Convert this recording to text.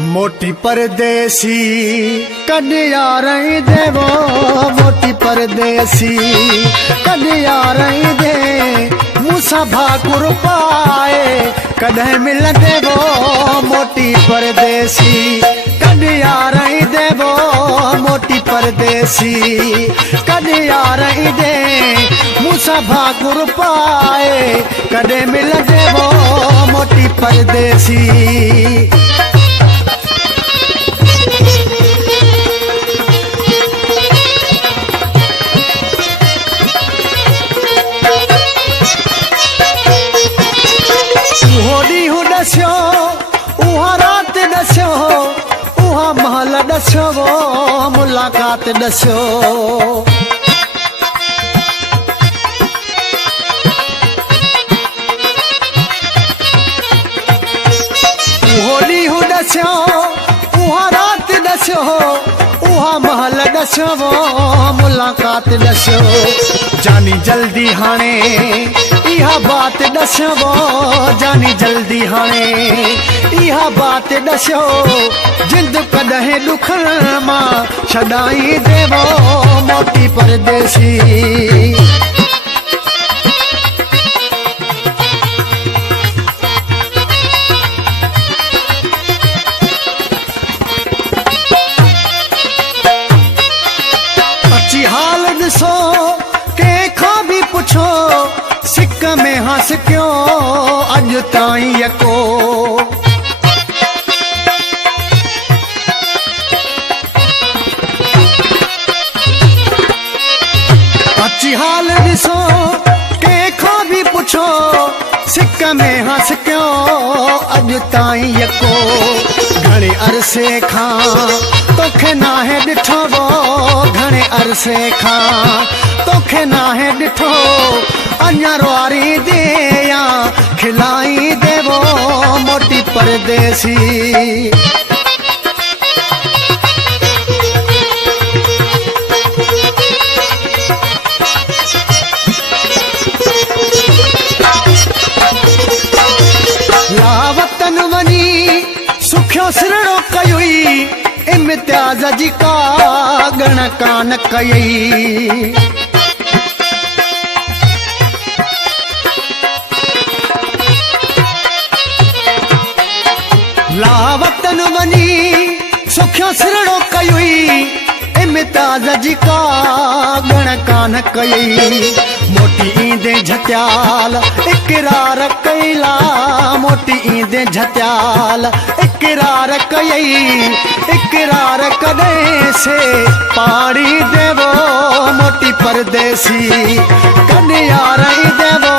मोटी परदेसी कन्या रही देवो, मोटी परदेसी कन्या रही दे, मूसा भाकुर पाए कदे मिल देवो। मोटी परदेसी कन्या रही देवो, मोटी परदेसी कन्या रही दे, मूसा भाकुर पाए कदे मिल देवो। मोटी परदेसी रात दस्यो, उहा महल दस्यो, मुलाकात दस्यो। होली हूँ दस्यो, उहा रात दस्यो, उहा महल दस्यो, मुलाकात दस्यो। जानी जल्दी हाणे इहा बात दस्यो, जानी जल्दी हाणे इहा बात दस्यो। जिंद कदहें दुखन मां छॾाई देवो। मोटी परदेसी अची हाल ॾिसो, कंहिंखां बि पुछो, सिक में हंस क्यों अॼु ताईं यको। अची हाल ॾिसो, कंहिंखां बि पुछो, सिक में हंस क्यों अॼु ताईं यको। घणे अरसे खां तोखे नाहे ॾिठो वो, घणे अरसे खां तोखे नाहे ॾिठो। अञा रुआरी दे या खिलाई देवो। मोटी परदेसी लावतन वनी सुखियो सिरड़ो कयुई, इम्तियाज जी का गण कान कयई। लावतन वनी सुखियो सिरड़ो कयुई, इम्तियाज जी का गण कान कयई। मोटी ईंदे झत्याल इकरार कईला, मोटी ईंदे झत्याल इकरार कयई। इकरार कदे से पाड़ी देवो। मोटी परदेसी कन्या रही देवो।